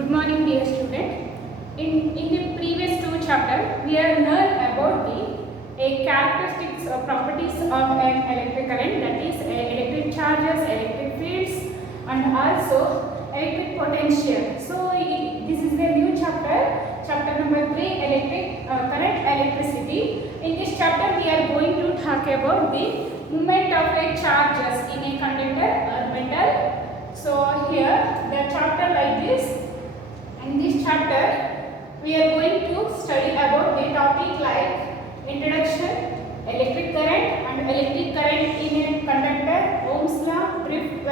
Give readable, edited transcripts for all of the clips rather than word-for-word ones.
Good morning, dear student. In the previous two chapters, we have learned about the characteristics or properties of an electric current, that is electric charges, electric fields, and also electric potential. So this is the new chapter, chapter number 3, electric current, electricity. In this chapter, we are going to talk about the movement of a charges in a conductor or metal. So here the chapter like this. In this chapter, we are going to study about the topic like introduction, electric current and electric current in a conductor, Ohm's law, drift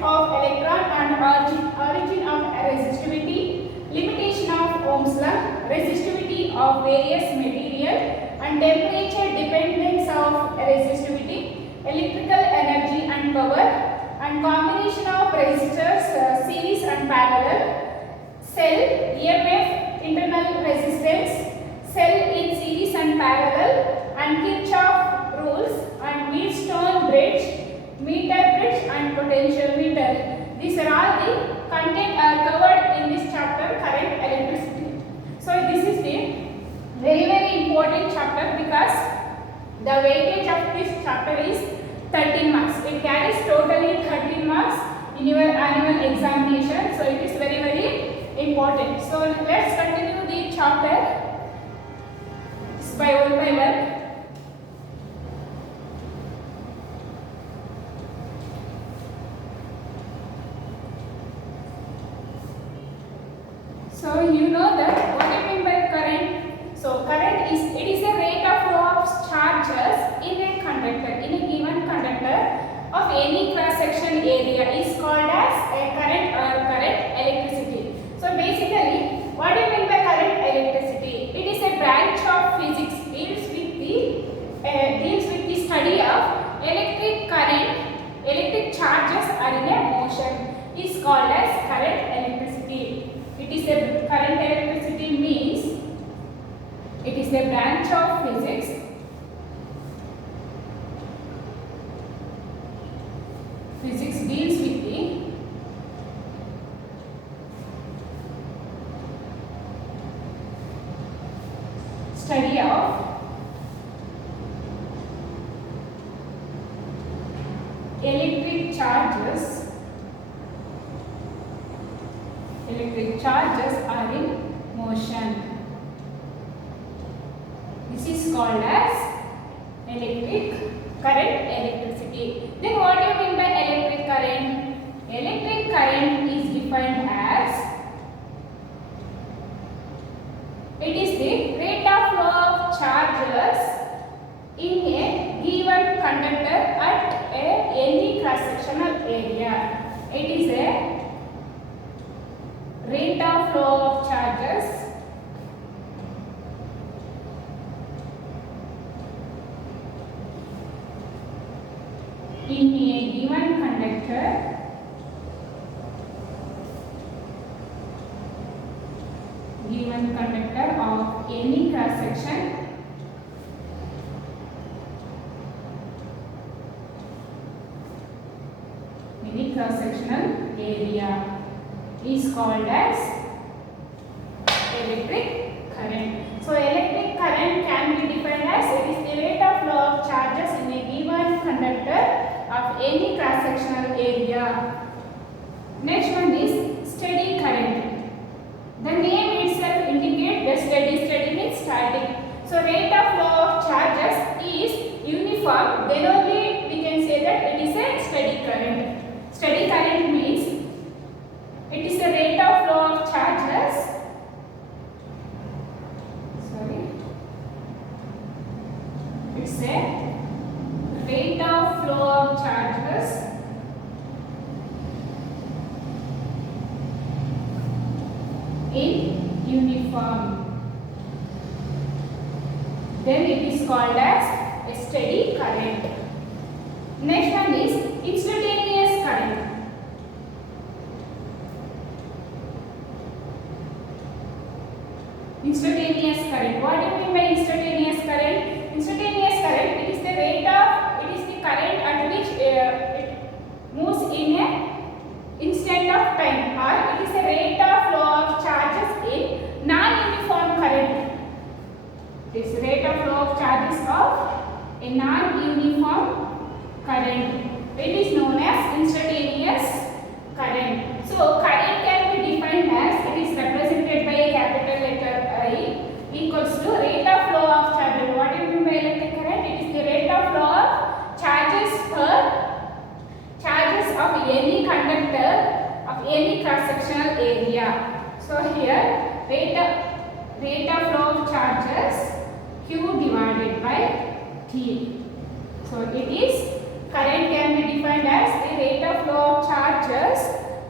of electron and origin of resistivity, limitation of Ohm's law, resistivity of various material and temperature dependence of resistivity, electrical energy and power, and combination of resistors, series and parallel, cell, EMF, internal resistance, cell in series and parallel, and Kirchhoff rules, and Wheatstone bridge, meter bridge and potential meter. These are all the content are covered in this chapter, current, electricity. So this is the very important chapter because the weightage of this chapter is 13 marks. It carries totally 13 marks in your annual examination. So it is very important. So let's continue the chapter by one. So you know that what I mean by current. So current is a rate of flow of charges in a conductor, in a given conductor of any cross section area is called as a current or current electricity. So basically, what do you mean by current electricity? It is a branch of physics deals with the study of electric current, electric charges are in a motion is called as current electricity. It is a current electricity means it is a branch of physics deals with the study of electric charges. Electric charges are in motion. This is called as electric current electricity. Then what do you mean by electric current? Electric current is defined as it is the rate of flow of charges in a given conductor at any cross-sectional area. It is a rate of flow of charges in a given conductor of any cross section sectional area is called as electric current. So electric current can be defined as it is the rate of flow of charges in a given conductor of any cross sectional area. Next one is steady current. The name itself indicates the steady means static. So rate of flow of charges is uniform, then only we can say that it is a steady current. Steady current means it is the rate of flow of charges. It's a rate of flow of charges in uniform. Then it is called as a steady current. Next one is instantaneous current. Instantaneous current. What do you mean by instantaneous current? Instantaneous current, it is the current at which it moves in a instant of time, or it is a rate of non-uniform current. It is known as instantaneous current. So current can be defined as, it is represented by a capital letter I, equals to rate of flow of charges. What do you mean by electric current? It is the rate of flow of charges of any conductor of any cross-sectional area. So here rate of flow of charges Q divided by T. So it is, current can be defined as the rate of flow of charges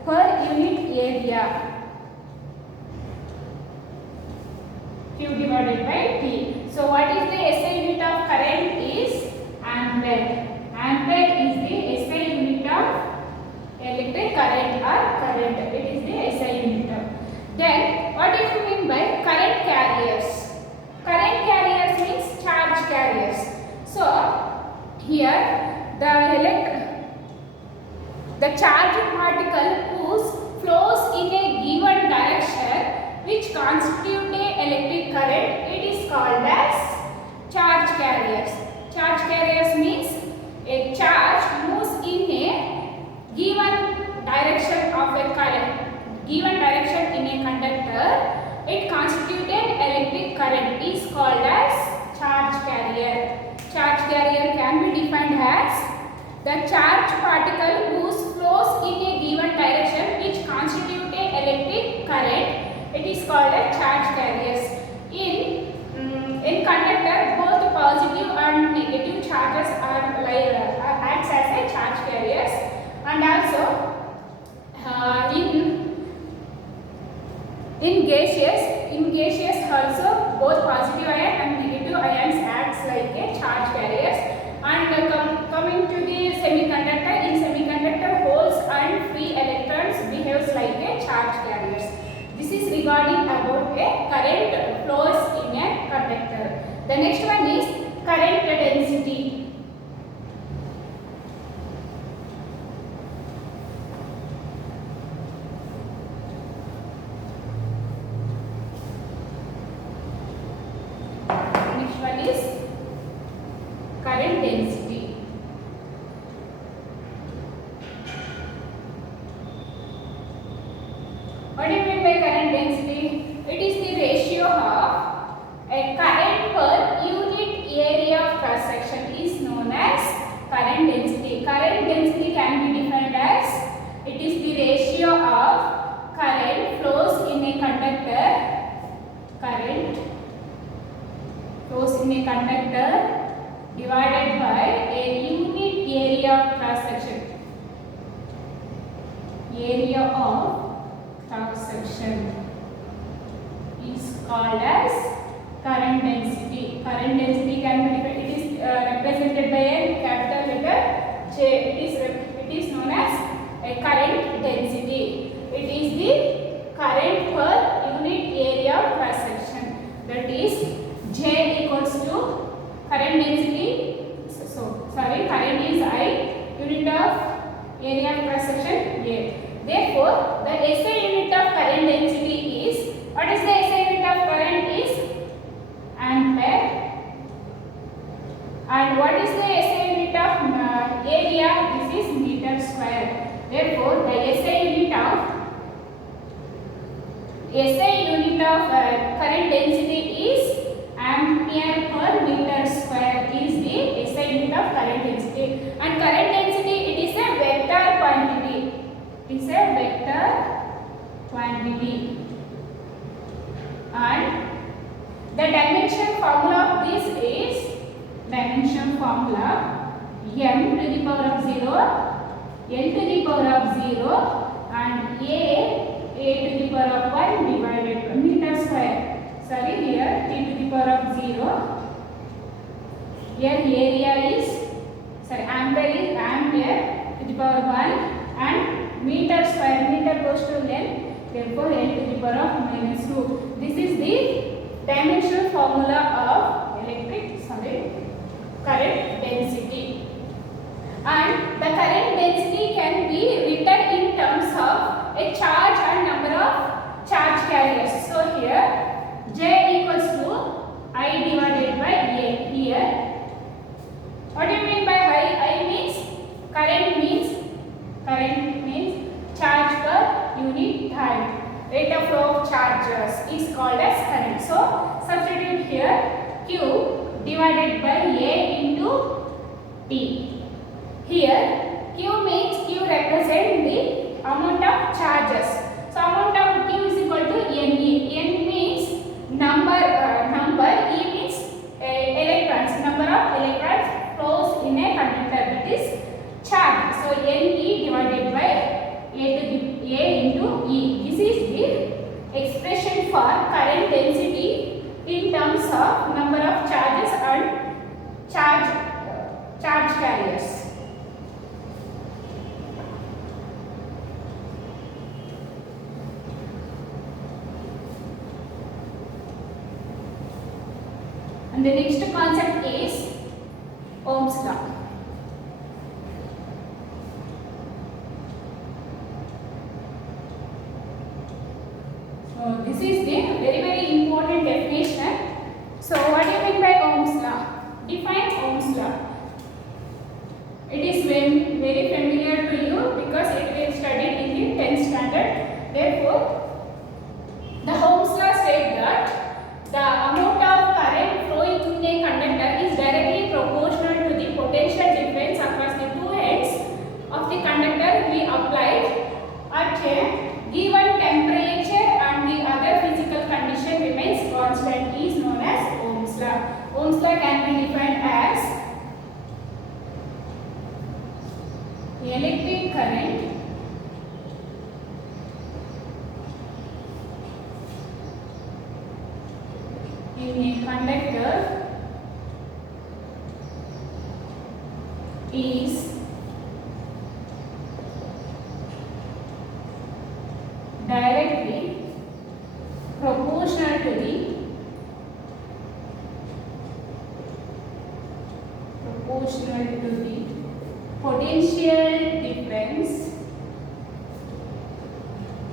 per unit area, Q divided by T. So what is the SI unit of current is ampere. Ampere is the SI unit of electric current or current. It is the SI unit of. Then what do you mean by current carriers? Current carriers means charge carriers. So here the charged particle whose flows in a given direction which constitute a electric current, it is called as charge carriers. Charge carriers means a charge moves in a given direction of a current, given direction in a conductor, it constituted electric current is called as charge carrier. Charge carrier can be defined as the charge particle whose flows in a given direction which constitute a electric current, it is called as charge carriers. In conductor, both positive and negative charges are acts as a charge carriers, and also in gaseous also both positive ion and negative ions acts like a charge carriers. And coming to the semiconductor, in semiconductor holes and free electrons behaves like a charge carriers. This is regarding about a current flows in a conductor. The next one is current density. Next one is current density. What do you mean by current density? It is the ratio of a current per unit area of cross section is known as current density. Current density can be defined as, it is the ratio of current flows in a conductor, current flows in a conductor divided by a unit area of cross section. Area of cross section is called as current density. Current density can be defined, it is represented by a capital letter J. It is known as a current density. It is the current per unit area of cross section. That is J equals to current density. Current is I, unit of area of cross section A. Therefore, the SI unit of current density is, what is the SI unit of current is ampere, and what is the SI unit of area? This is meter square. Therefore, the SI unit of current density is ampere per meter square is the SI unit of current density. And current density, it is a vector quantity. It is a vector quantity. And the dimension formula of this is dimension formula m to the power of 0, n to the power of 0, and a to the power of 1 divided by meter square. Sorry, here t to the power of 0. Here area is, ampere is ampere to the power of 1, and meter square, meter goes to length, therefore n to the power of -2. This is the dimensional formula of current density. And the current density can be written in terms of a charge and number of charge carriers. So here J equals to I divided by A. Here current means charge per unit time. Rate of flow of charges is called as current. So substitute here Q divided by A into T. Here Q means Q represent the amount of charges. So amount of Q is equal to NE. N means number, E means electrons. Number of electrons flows in a conductor, that is charge. So NE divided by A into E. This is the expression for current density in terms of number of charges and charge carriers. And the next concept is Ohm's law. So this is the very important definition. So what do you mean by Ohm's law? Define Ohm's law. It is very familiar to you because it is studied in the 10th standard. Therefore, the Ohm's law states that the amount of current flowing in a conductor is directly proportional to the potential difference across the two ends of the conductor we applied at a given temperature and the other physical condition remains constant is known as Ohm's law. Ohm's law can be defined as electric current in a conductor is directly proportional to the potential difference,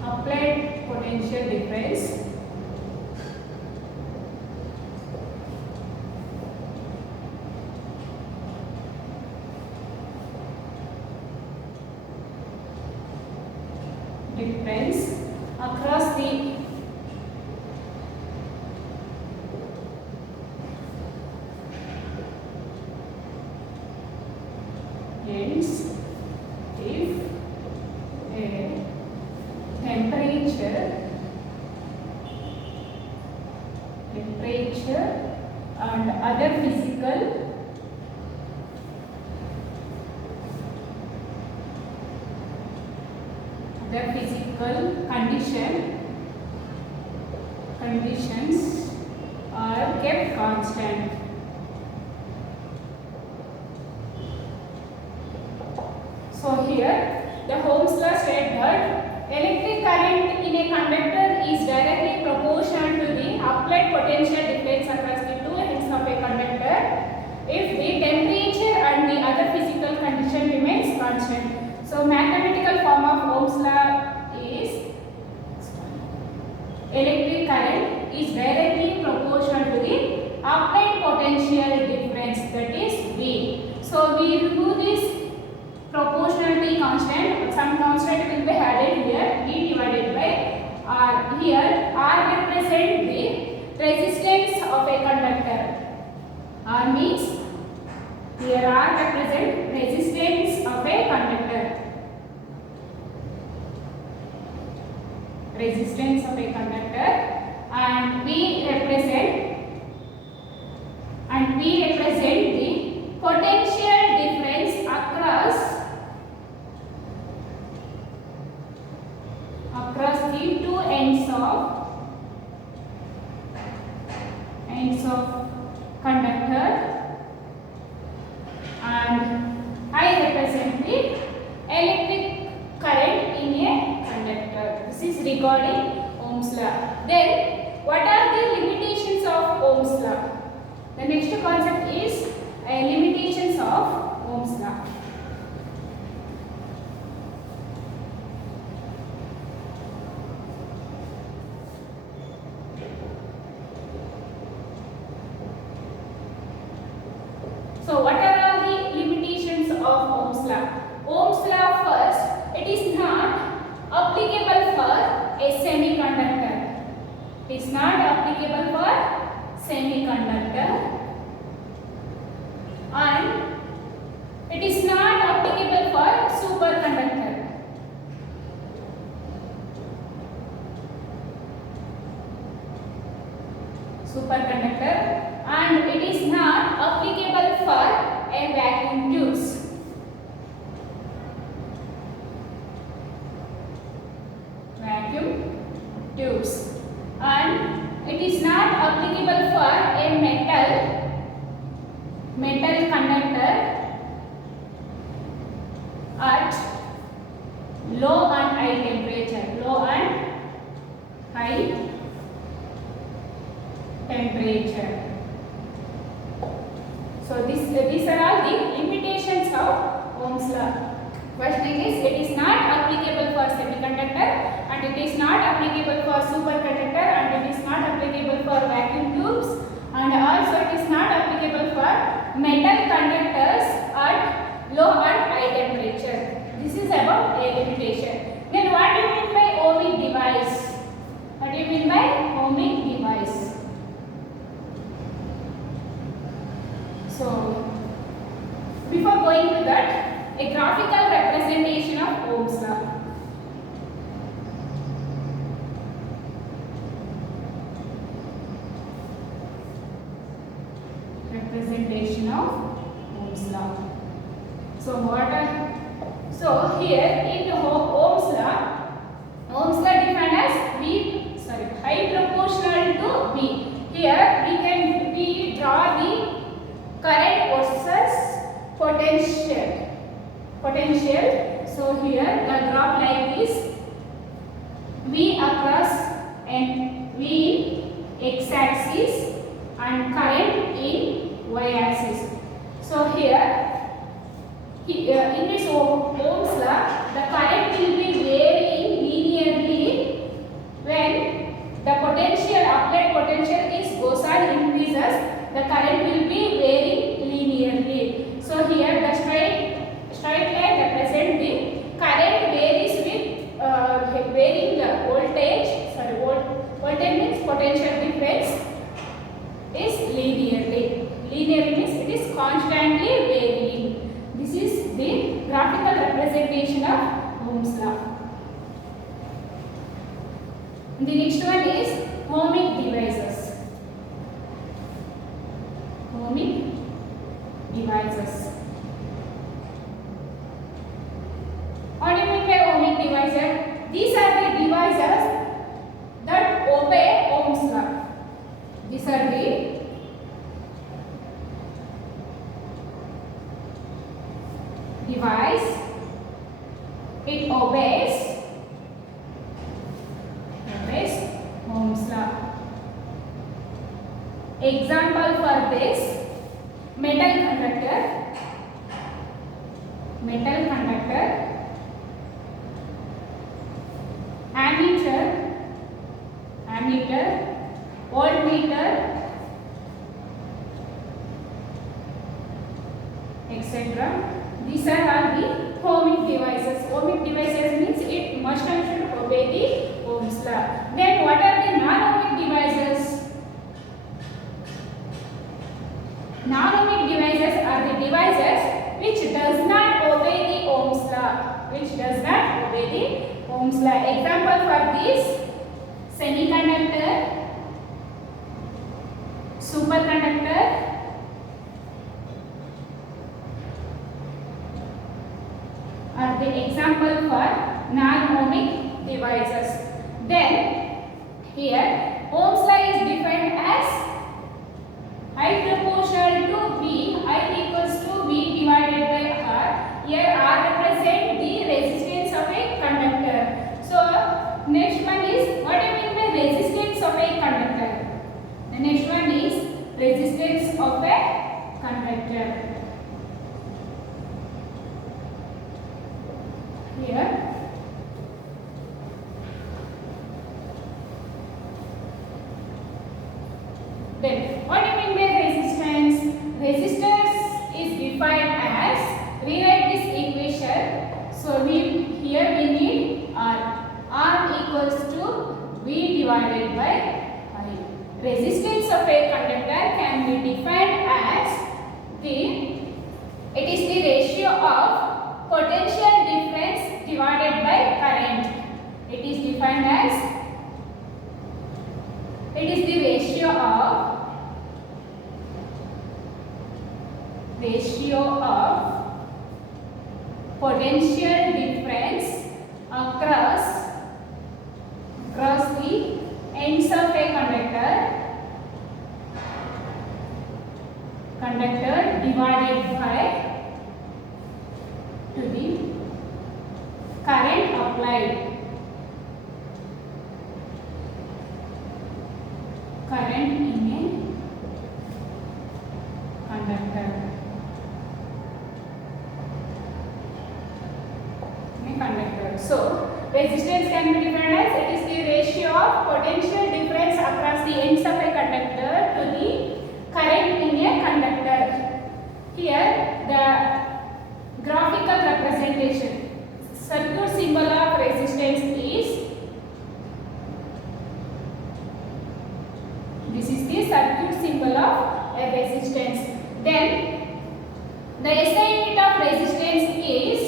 applied potential difference across the ends if a temperature and other physical conditions are kept constant. So here the Ohm's law states that electric current in a conductor is directly proportional to the applied potential difference across the two ends of a conductor if the temperature and the other physical condition remains constant. So mathematical form of Ohm's law is electric current is directly proportional to the applied potential difference, that is V. So we remove this proportionality constant, some constant will be added here, V divided by R. Here R represents the resistance of a conductor. R means here R represents resistance of a conductor. Resistance of a conductor, and V represent the potential difference across the two ends of conductor, and I represent the electric current in a conductor. This is regarding Ohm's law. Then what are the limitations of Ohm's law? The next concept is limitations of Ohm's law. So what are the limitations of Ohm's law? Ohm's law first, it is not applicable for semiconductor and it is not applicable for superconductor. And it is not applicable for a vacuum tubes. And it is not applicable for a metal conductor at low and high temperature. So these are all the limitations of Ohm's law. First thing is, it is not applicable for semiconductor and it is not applicable for superconductor and it is not applicable for vacuum tubes and also it is not applicable for metal conductors at low and high temperature. This is about a limitation. Then what do you mean by ohmic device? What do you mean by ohmic device? So, before going to that, a graphical representation of Ohm's law. Representation of Ohm's law. So here in Ohm's law defined as I proportional to V. Here we draw the current versus potential. So here the graph like this, V across and V in x axis and current in y axis. So here in this Ohm's law, the current will be varying linearly when the applied potential goes on increases. The current will be varying linearly. So here the straight line represents the current varies with varying the voltage. Voltage means potential difference is linearly. Linearly means it is constantly varying. This is the graphical representation of Ohm's law. The next one is ohmic devices. Ohmic devices. What do you mean by ohmic devices? These are the devices that obey Ohm's law. These are the device. It obeys Ohm's law. Example for this: metal conductor, ammeter, voltmeter, etc. These are all the ohmic devices. Ohmic devices means it must and should obey the Ohm's law. Then what are the non-ohmic devices? Non-ohmic devices are the devices which does not obey the Ohm's law. Example for this: semiconductor, superconductor, are the example for non-ohmic devices. Then here Ohm's law is defined as I proportional to V, I equals to V divided by R. Here R represents the resistance of a conductor. So next one is, what do you mean by resistance of a conductor? The next one is resistance of a conductor. Here then what do you mean by resistance? Resistance is defined as, rewrite this equation. So here we need R. R equals to V divided by I. a conductor can be defined as it is the ratio of potential difference divided by current. It is defined as it is the ratio of potential difference across the ends of a conductor divided by to the current applied. Current in a conductor. So, resistance can be defined as it is the ratio of potential difference across the ends of a conductor to the current in a conductor. Here, the graphical representation. Circuit symbol of resistance is this is the circuit symbol of a resistance. Then, the SI unit of resistance is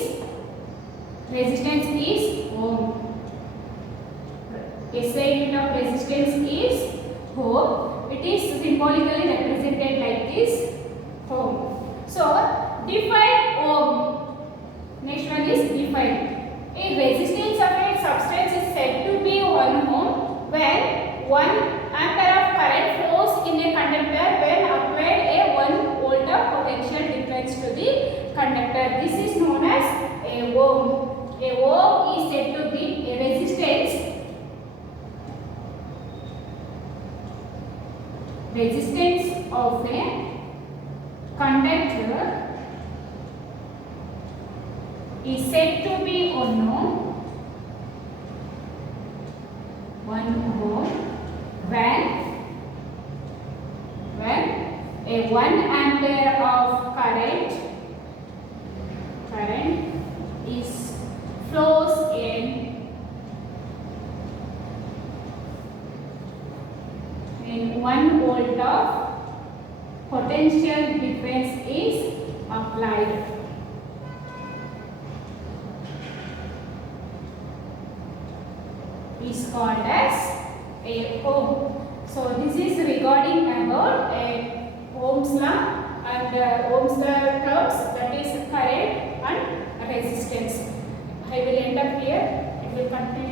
ohm. SI unit of resistance is ohm. It is symbolically represented like this, ohm. So, define ohm. Next one is define. A resistance of a substance is said to be 1 ohm when 1 ampere of current flows in a conductor when applied a 1 volt of potential difference to the conductor. This is known as a ohm. A ohm is said to be a resistance of a conductor is said to be 1 ohm when a 1 ampere of current is flows in 1 volt of potential difference is applied. Is called as a ohm. So this is regarding about a Ohm's law and Ohm's law terms, that is current and resistance. I will end up here. It will continue.